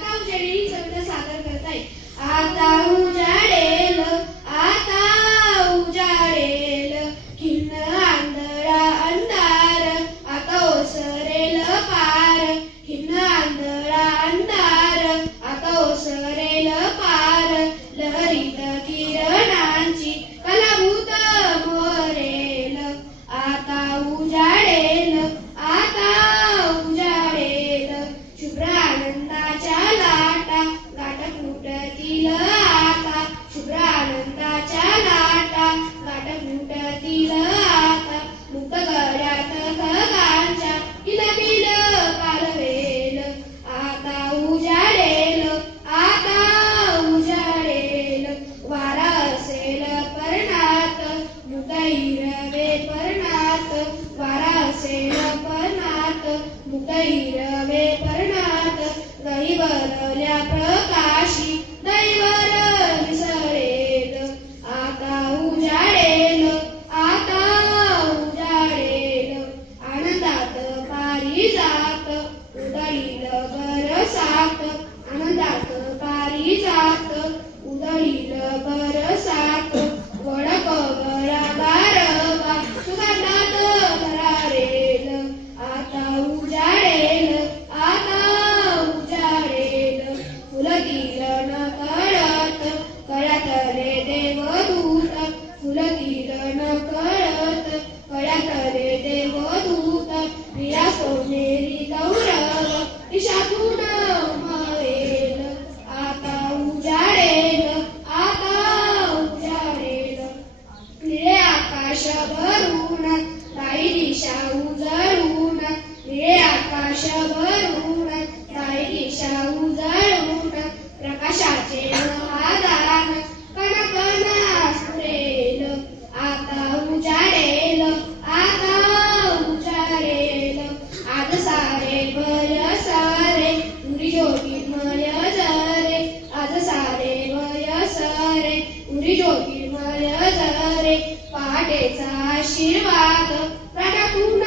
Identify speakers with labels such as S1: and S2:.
S1: రకాల చెడి वारा असेल परनात मुकैरवे परनात दैवरल्या प्रकाशी दैवर विसरेल आता उजाडेल आता उजाडेल. आनंदात पारी जात उदळी भरून राही दिशा उजळून निळे आकाश भरून Mas tinha para que a turma